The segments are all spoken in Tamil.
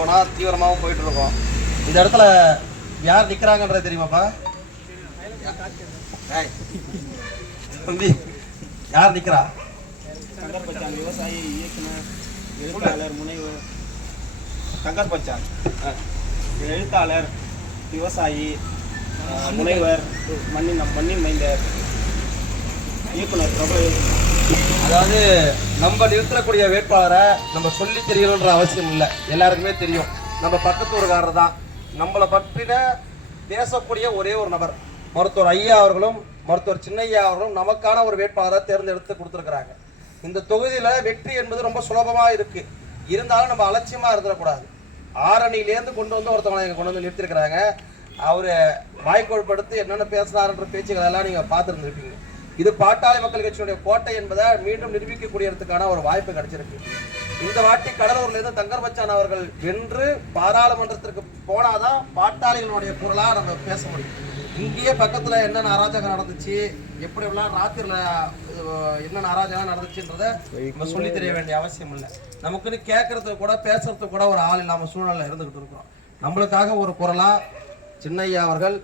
ஆர்வமா தீவிரமாகவும் போயிட்டு இருக்கோம். இந்த இடத்துல யார் நிக்கிறாங்கன்றது தெரியுமாப்பா? தம்பி யார் நிக்கிறா? தங்கர் பச்சான் விவசாயி, இயக்குனர், எழுத்தாளர், முனைவர். தங்கர் பச்சான் எழுத்தாளர், விவசாயி, முனைவர், மண்ணின் மைந்தர், இயக்குனர், பிரபல இயக்குனர். அதாவது நம்ம நிறுத்தக்கூடிய வேட்பாளரை நம்ம சொல்லி தெரியணுன்ற அவசியம் இல்லை, எல்லாருக்குமே தெரியும். நம்ம பக்கத்து ஊருக்காரர் தான். நம்மளை பற்றின பேசக்கூடிய ஒரே ஒரு நபர் மருத்துவர் ஐயா அவர்களும் மருத்துவர் சின்னையா அவர்களும் நமக்கான ஒரு வேட்பாளரை தேர்ந்தெடுத்து கொடுத்துருக்குறாங்க. இந்த தொகுதியில் வெற்றி என்பது ரொம்ப சுலபமாக இருக்கு. இருந்தாலும் நம்ம அலட்சியமாக இருந்துடக்கூடாது. ஆரணியிலேருந்து கொண்டு வந்து ஒருத்தவங்களை கொண்டு வந்து நிறுத்திருக்கிறாங்க. அவர் வாய்க்கோழ்படுத்தி என்னென்ன பேசுனாருன்ற பேச்சுக்கள் எல்லாம் நீங்கள் பார்த்துருந்துருப்பீங்க. இது பாட்டாளி மக்கள் கட்சியுடைய கோட்டை என்பதை மீண்டும் நிரூபிக்கக்கூடியதுக்கான ஒரு வாய்ப்பு கிடைச்சிருக்கு. இந்த வாட்டி கடலூர்லேருந்து தங்கர் பச்சான் அவர்கள் வென்று பாராளுமன்றத்திற்கு போனாதான் பாட்டாளிகளுடைய குரலாக நம்ம பேச முடியும். இங்கேயே பக்கத்தில் என்னென்ன அராஜகம் நடந்துச்சு, எப்படி எல்லாம் ராத்திரில என்னென்ன அராஜகம் நடந்துச்சுன்றத நம்ம சொல்லி தெரிய வேண்டிய அவசியம் இல்லை. நமக்குன்னு கேட்கறதுக்கு கூட பேசுறதுக்கு கூட ஒரு ஆள் இல்லாமல் சூழ்நிலை இருந்துகிட்டு இருக்கிறோம். நம்மளுக்காக ஒரு குரலா சின்னையா அவர்கள்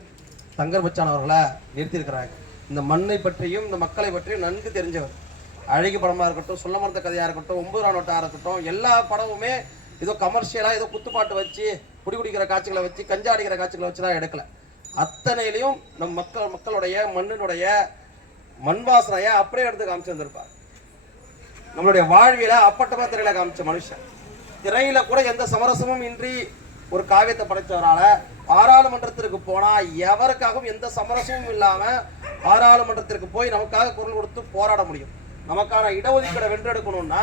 தங்கர் பச்சான் அவர்களை நிறுத்தியிருக்கிறாங்க. இந்த மண்ணை பற்றியும் இந்த மக்களை பற்றியும் நன்கு தெரிஞ்சவர். அழகி படமாக இருக்கட்டும், சொல்ல மறந்த கதையாக இருக்கட்டும், 9 நோட்டாக இருக்கட்டும், எல்லா படமுமே ஏதோ கமர்ஷியலாக ஏதோ குத்துப்பாட்டு வச்சு குடிக்கிற காட்சிகளை வச்சு கஞ்சா அடிக்கிற காட்சிகளை வச்சு தான் எடுக்கல. அத்தனையிலையும் நம் மக்களுடைய மண்ணினுடைய மண் வாசனையை அப்படியே எடுத்து காமிச்சு வந்திருப்பார். நம்மளுடைய வாழ்வியல அப்பட்டமா திரையில காமிச்ச மனுஷன். திரையில கூட எந்த சமரசமும் இன்றி ஒரு காவியத்தை படைத்தவரால பாராளுமன்றத்திற்கு போனா எவருக்காகவும் எந்த சமரசமும் இல்லாம பாராளுமன்றத்திற்கு போய் நமக்காக குரல் கொடுத்து போராட முடியும். நமக்கான இடஒதுக்கீடை வென்றெடுக்கணும்னா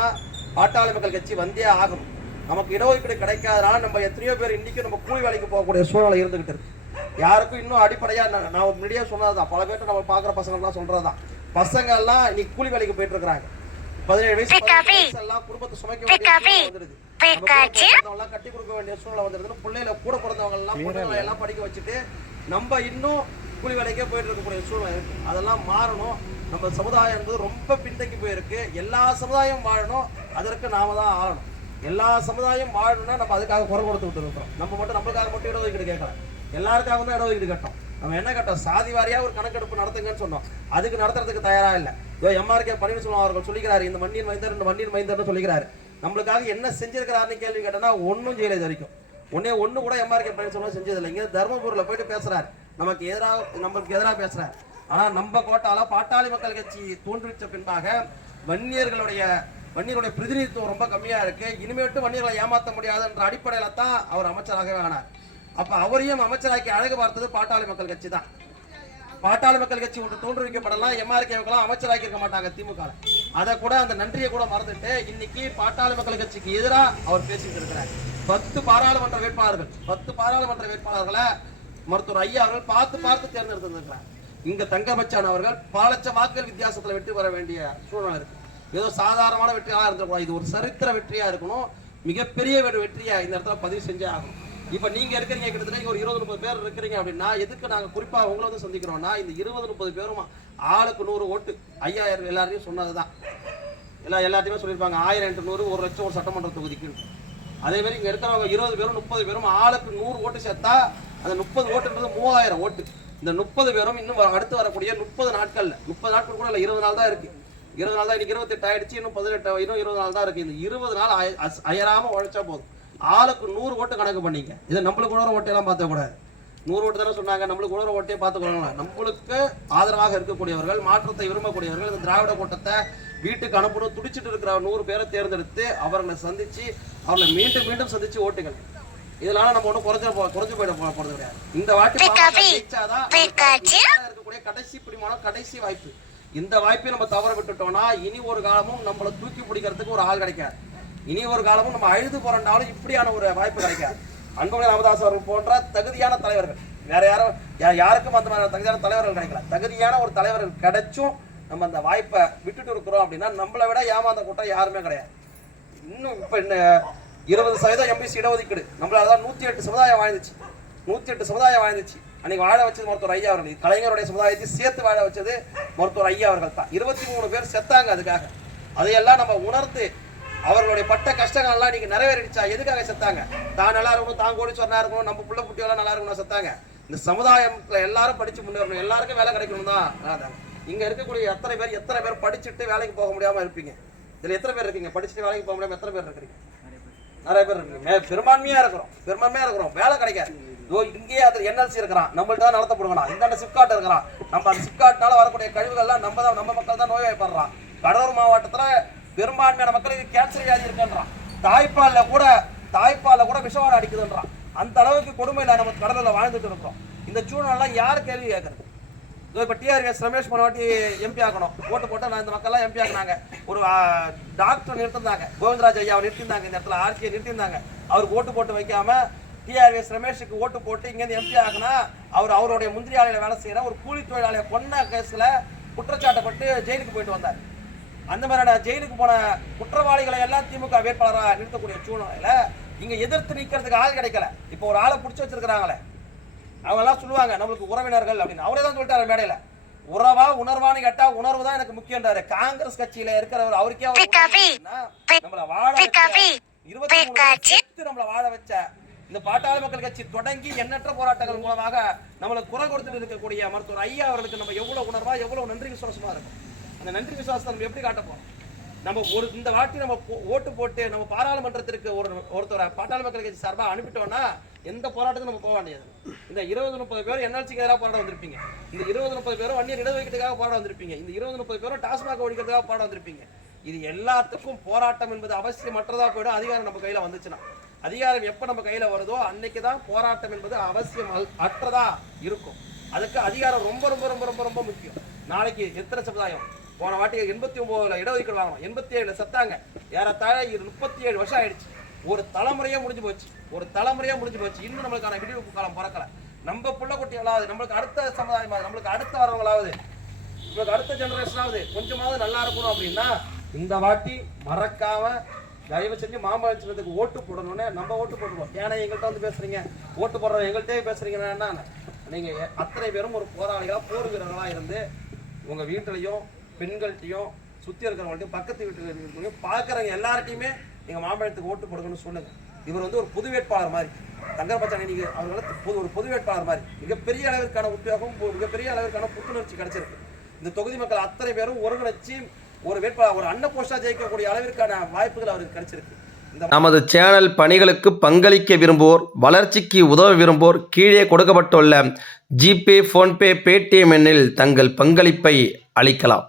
பாட்டாளி மக்கள் கட்சி வந்தே ஆகணும். நமக்கு இடஒதுக்கீடு கிடைக்காதனால நம்ம எத்தனையோ பேர் இன்னைக்கு நம்ம கூலி வேலைக்கு போகக்கூடிய சூழ்நிலை இருந்துகிட்டு இருக்கு. யாருக்கும் இன்னும் அடிப்படையா நான் முன்னாடியே சொன்னதுதான், பல பேர்ட்ட நம்ம பாக்குற பசங்கள்லாம் சொல்றதுதான், பசங்க எல்லாம் இன்னைக்கு கூலி வேலைக்கு போயிட்டு இருக்கிறாங்க. 17 வயசு எல்லாம் குடும்பத்தை சுமைக்க வேண்டிய வந்துடுது, கட்டி கொடுக்க வேண்டிய சூழ்நிலை வந்துருதுன்னு பிள்ளைல கூட பிறந்தவங்க எல்லாம் எல்லாம் படிக்க வச்சுட்டு நம்ம இன்னும் கூலி வேலைக்கே போயிட்டு இருக்கக்கூடிய சூழ்நிலை இருக்கு. அதெல்லாம் மாறணும். நம்ம சமுதாயம் என்பது ரொம்ப பின்தங்கி போயிருக்கு. எல்லா சமுதாயம் வாழணும், அதற்கு நாம தான் ஆகணும். எல்லா சமுதாயம் வாழணும்னா நம்ம அதுக்காக குரல் கொடுத்துக்கிட்டு இருக்கிறோம். நம்ம மட்டும் நம்மளுக்காக மட்டும் இடஒதுக்கீடு கேட்கலாம், எல்லாருக்காக தான் இடஒதுக்கீடு கட்டோம். நம்ம என்ன கட்டோம், சாதி வாரியா ஒரு கணக்கெடுப்பு நடத்துங்கன்னு சொன்னோம். அதுக்கு நடத்துறதுக்கு தயாரா இல்லை. எம்ஆர்கே பன்னீர்செல்வம் அவர்கள் சொல்லிக்கிறாரு, இந்த மண்ணின் மைந்தர்னு சொல்லிக்கிறாரு. நம்மளுக்காக என்ன செஞ்சிருக்கிறாருன்னு கேள்வி கேட்டோம்னா ஒன்றும் செய்யலை. இது வரைக்கும் ஒன்று கூட எம்ஆர்கே பன்னீர்செல்வம் செஞ்சதில்லை. இங்கே தர்மபுரியில் போயிட்டு பேசுறாரு, நம்மளுக்கு எதிராக பேசுறாரு. ஆனா நம்ம கோட்டால பாட்டாளி மக்கள் கட்சி தோன்றுவிச்ச பின்பாக வன்னியருடைய பிரதிநிதித்துவம் ரொம்ப கம்மியா இருக்கு. இனிமேட்டு வன்னியர்களை ஏமாற்ற முடியாதுன்ற அடிப்படையில தான் அவர் அமைச்சராகவே ஆனார். அப்ப அவரையும் அமைச்சராக்கி அழகு பார்த்தது பாட்டாளி மக்கள் கட்சி தான். பாட்டாளி மக்கள் கட்சி ஒன்று தோன்றுவிக்கப்படலாம், எம்ஆர்கேவுக்கெல்லாம் அமைச்சராக்கி இருக்க மாட்டாங்க திமுக. அதை கூட அந்த நன்றியை கூட மறந்துட்டு இன்னைக்கு பாட்டாளி மக்கள் கட்சிக்கு எதிராக அவர் பேசிட்டு இருக்கிறார். 10 பாராளுமன்ற வேட்பாளர்களை மருத்துவர் ஐயா அவர்கள் பார்த்து தேர்ந்தெடுத்திருக்கிறார். இங்க தங்கர் பச்சான் அவர்கள் பல லட்சம் வாக்குகள் வித்தியாசத்துல வெற்றி பெற வேண்டிய சூழ்நிலை இருக்கு. ஏதோ சாதாரணமான வெற்றியாக இருந்திருக்கூடாது, இது ஒரு சரித்திர வெற்றியா இருக்கணும், மிகப்பெரிய வெற்றியா இந்த இடத்துல பதிவு செஞ்சே ஆகணும். இப்ப நீங்க இருக்கிறீங்க, கிட்டத்தட்ட ஒரு 20-30 பேர் இருக்கிறீங்க அப்படின்னா, எதுக்கு நாங்க குறிப்பா உங்களை வந்து சந்திக்கிறோம்னா, இந்த 20-30 பேரும் ஆளுக்கு 100 ஓட்டு. ஐயா எல்லாரையும் சொன்னதுதான், எல்லாத்தையுமே சொல்லியிருப்பாங்க, 1000 × 100 1 லட்சம் ஒரு சட்டமன்ற தொகுதிக்கு. அதே மாதிரி இங்க இருக்கிறவங்க 20 பேரும் 30 பேரும் ஆளுக்கு 100 ஓட்டு சேர்த்தா அந்த 30 ஓட்டுன்றது 3000 ஓட்டு. இந்த 30 பேரும் இன்னும் அடுத்து வரக்கூடிய 30 நாட்கள்ல, 30 நாட்கள் கூட இல்லை, 20 நாள் தான் இருக்கு. 20 நாள் தான், இன்னைக்கு 28 ஆயிடுச்சு, இன்னும் 18, இன்னும் 20 நாள் தான் இருக்கு. இந்த 20 நாள் அயராம உழைச்சா போதும். ஆளுக்கு 100 ஓட்டு கணக்கு பண்ணீங்க. இதை நம்மளுக்கு உணர ஓட்டையெல்லாம் பார்த்த கூடாது. 100 ஓட்டு தானே சொன்னாங்க, நம்மளுக்கு உணர ஓட்டையே பார்த்துக்கணும். நம்மளுக்கு ஆதரவாக இருக்கக்கூடியவர்கள், மாற்றத்தை விரும்பக்கூடியவர்கள், இந்த திராவிட கூட்டத்தை வீட்டுக்கு அனுப்பணும் துடிச்சிட்டு இருக்கிற 100 பேரை தேர்ந்தெடுத்து அவர்களை சந்திச்சு அவர்களை மீண்டும் சந்திச்சு ஓட்டுகள். இதனால நம்ம ஒன்றும் குறைஞ்சு போயிட போறது கிடையாது. இந்த வாட்டி ஜெயிச்சாதான் இருக்கக்கூடிய கடைசி பிடிமானம், கடைசி வாய்ப்பு. இந்த வாய்ப்பை நம்ம தவற விட்டுட்டோம்னா இனி ஒரு காலமும் நம்மளை தூக்கி பிடிக்கிறதுக்கு ஒரு ஆள் கிடைக்காது. இனி ஒரு காலமும் நம்ம அழுது போறனாலும் இப்படியான ஒரு வாய்ப்பு கிடைக்காது. அன்புமணி ராமதாஸ் அவர்கள் போன்ற தகுதியான தலைவர்கள், வேற யாருக்கும் அந்த மாதிரி தகுதியான தலைவர்கள் கிடைக்கல. தகுதியான ஒரு தலைவர்கள் கிடைச்சும் நம்ம அந்த வாய்ப்பை விட்டுட்டு இருக்கிறோம் அப்படின்னா நம்மளை விட ஏமாந்த கூட்டம் யாருமே கிடையாது. இன்னும் இப்ப 20% எம்பிசி இடஒதுக்கீடு நம்மளாலதான் 108 சமுதாயம் வாழ்ந்துச்சு. 108 சமுதாயம் வாழ்ந்துச்சு. அன்னைக்கு வாழ வச்சது மருத்துவர் ஐயா அவர்கள். கலைஞருடைய சமுதாயத்தை சேர்த்து வாழ வச்சது மருத்துவர் ஐயா அவர்கள் தான். 23 பேர் செத்தாங்க அதுக்காக. அதையெல்லாம் நம்ம உணர்ந்து அவர்களுடைய பட்ட கஷ்டங்கள் எல்லாம் நீங்க நிறைவேறிடுச்சா? எதுக்காக செத்தாங்க? தான் நல்லா இருக்கணும், தான் கோடீஸ்வரனா இருக்கணும், நம்ம புள்ள குட்டியெல்லாம் நல்லா இருக்கணும் செத்தாங்க. இந்த சமுதாயத்துல எல்லாரும் படிச்சு முன்னேறணும், எல்லாருக்கும் வேலை கிடைக்கணும் தான். இங்க இருக்கக்கூடிய எத்தனை பேர் படிச்சுட்டு வேலைக்கு போக முடியாம இருப்பீங்க? இதுல எத்தனை பேர் இருக்கீங்க படிச்சுட்டு வேலைக்கு போக முடியாம? எத்தனை பேர் இருக்கிறீங்க? நிறைய பேர் இருக்கீங்க. பெரும்பான்மையா இருக்கிறோம், வேலை கிடைக்காது. இங்கேயே அது என்எல்சி இருக்கிறான், நம்மள்ட்ட தான் நடத்த போடுங்கண்ணா. இந்த சிப்காட் இருக்கிறான், நம்ம அந்த சிப்காட்னால வரக்கூடிய கழிவுகள்லாம் நம்ம மக்கள் தான் நோய்வாய்ப்படுறான். கடலூர் மாவட்டத்துல பெரும்பான்மையான மக்களுக்கு கேன்சர் வியாதி இருக்குன்றான். தாய்ப்பால்ல கூட விஷவாடை அடிக்குதுன்றான். அந்த அளவுக்கு கொடுமையில நம்ம கடலூர்ல வாழ்ந்துட்டு இருக்கிறோம். இந்த சூழ்நிலை யாரு கேள்வி கேட்கறது? இப்போ டிஆர்எஸ் ரமேஷ் போனவாட்டி எம்பி ஆகணும், ஓட்டு போட்டு நான் இந்த மக்கள்லாம் எம்பி ஆகினாங்க. ஒரு டாக்டர் நிறுத்திருந்தாங்க, கோவிந்தராஜ் ஐயாவை நிறுத்திருந்தாங்க, இந்த இடத்துல ஆர்சியை நிறுத்திருந்தாங்க. அவருக்கு ஓட்டு போட்டு வைக்காம டிஆர்எஸ் ரமேஷுக்கு ஓட்டு போட்டு இங்கேருந்து எம்பி ஆகினா அவருடைய முந்திரி ஆலையில வேலை செய்யற ஒரு கூலி தொழிலாளியை கொன்ன கேஸ்ல குற்றச்சாட்டப்பட்டு ஜெயிலுக்கு போயிட்டு வந்தார். அந்த மாதிரியான ஜெயிலுக்கு போன குற்றவாளிகளை எல்லாம் திமுக வேட்பாளராக நிறுத்தக்கூடிய சூழ்நிலையில இங்க எதிர்த்து நிற்கிறதுக்கு ஆள் கிடைக்கல. இப்போ ஒரு ஆளை பிடிச்சி வச்சிருக்கிறாங்களே, அவங்க எல்லாம் சொல்லுவாங்க நம்மளுக்கு உறவினர்கள் அப்படின்னு. அவரே தான் சொல்லிட்டாரு மேடையில, உறவா உணர்வான்னு கேட்டா உணர்வு தான் எனக்கு முக்கியன்றாரு. காங்கிரஸ் கட்சியில இருக்கிறவர் அவருக்கே நம்மளை வாழ வச்ச 23 நம்மளை வாழ வச்ச இந்த பாட்டாளி மக்கள் கட்சி தொடங்கி எண்ணற்ற போராட்டங்கள் மூலமாக நம்மளுக்கு குரல் கொடுத்துட்டு இருக்கக்கூடிய மருத்துவர் ஐயா அவர்களுக்கு நம்ம எவ்வளவு உணர்வா எவ்வளவு நன்றி விசுவாசமா இருக்கும். அந்த நன்றி விசுவாசத்தை நம்ம எப்படி காட்ட போறோம்? நம்ம இந்த வாட்டி நம்ம ஓட்டு போட்டு நம்ம பாராளுமன்றத்திற்கு ஒருத்தரை பாட்டாளி மக்கள் கட்சி சார்பாக அனுப்பிட்டோம்னா எந்த போராட்டத்துக்கும் நம்ம போக வேண்டியது. இந்த 20-30 பேர் என்எல்சிக்கு எதிராக போராட வந்திருப்பீங்க, இந்த 20-30 பேரும் வன்னியர் இடஒதுக்கீட்டுக்காக போராட வந்திருப்பீங்க, இந்த 20-30 பேரும் டாஸ்மாக் ஒழிக்கிறதுக்காக போராட வந்திருப்பீங்க. இது எல்லாத்துக்கும் போராட்டம் என்பது அவசியமற்றதா போயிடும். அதிகாரம் நம்ம கையில வந்துச்சுன்னா, அதிகாரம் எப்ப நம்ம கையில வருதோ அன்னைக்கு தான் போராட்டம் என்பது அவசியம் அற்றதா இருக்கும். அதுக்கு அதிகாரம் ரொம்ப ரொம்ப ரொம்ப ரொம்ப ரொம்ப முக்கியம். நாளைக்கு எத்தனை சமுதாயம் போன வாட்டி 89 இடஒதுக்கீடு வாங்கணும், 87 செத்தாங்க. ஏறத்தாழ 37 வருஷம் ஆயிடுச்சு. ஒரு தலைமுறையே முடிஞ்சு போச்சு. இன்னும் நம்மளுக்கான விடிவு காலம் பிறக்கல. நம்ம புள்ள குட்டிகளாவது, நம்மளுக்கு அடுத்த சமுதாயம், நம்மளுக்கு அடுத்த வரவங்களாவது, நம்மளுக்கு அடுத்த ஜெனரேஷனாவது கொஞ்சமாவது நல்லா இருக்கணும் அப்படின்னா இந்த வாட்டி மறக்காம தயவு செஞ்சு மாம்பழம் சின்னத்துக்கு ஓட்டு போடணும்னு நம்ம ஓட்டு போட்டுருவோம். ஏன்னா எங்கள்கிட்ட வந்து பேசுறீங்க, ஓட்டு போடுறவங்க எங்கள்கிட்டே பேசுறீங்கன்னா நீங்க அத்தனை பேரும் ஒரு போராளிகளா போர் வீரர்களா இருந்து உங்க வீட்டிலையும் பெண்கள்கிட்டையும் சுத்தி இருக்கிறவங்கள்ட்டையும் பக்கத்து வீட்டுக்கு பார்க்குறவங்க எல்லார்ட்டையுமே நீங்க மாம்பழத்துக்கு ஓட்டு போடுங்கன்னு சொல்லுங்க. இவர் வந்து ஒரு பொது வேட்பாளர் மாதிரி, தங்கர் பச்சான் நீங்க அவர்களுக்கு ஒரு பொது வேட்பாளர் மாதிரி மிகப்பெரிய அளவிற்கான உத்தியோகம், மிகப்பெரிய அளவிற்கான புத்துணர்ச்சி கிடைச்சிருக்கு. இந்த தொகுதி மக்கள் அத்தனை பேரும் ஒருங்கிணைச்சு ஒரு வேட்பாளர், ஒரு அன்ன போஸ்டா ஜெயிக்கக்கூடிய அளவிற்கான வாய்ப்புகள் அவருக்கு கிடைச்சிருக்கு. நமது சேனல் பணிகளுக்கு பங்களிக்க விரும்புவோர், வளர்ச்சிக்கு உதவ விரும்புவோர் கீழே கொடுக்கப்பட்டுள்ள ஜிபே, ஃபோன்பே, பேடிஎம் எண்ணில் தங்கள் பங்களிப்பை அளிக்கலாம்.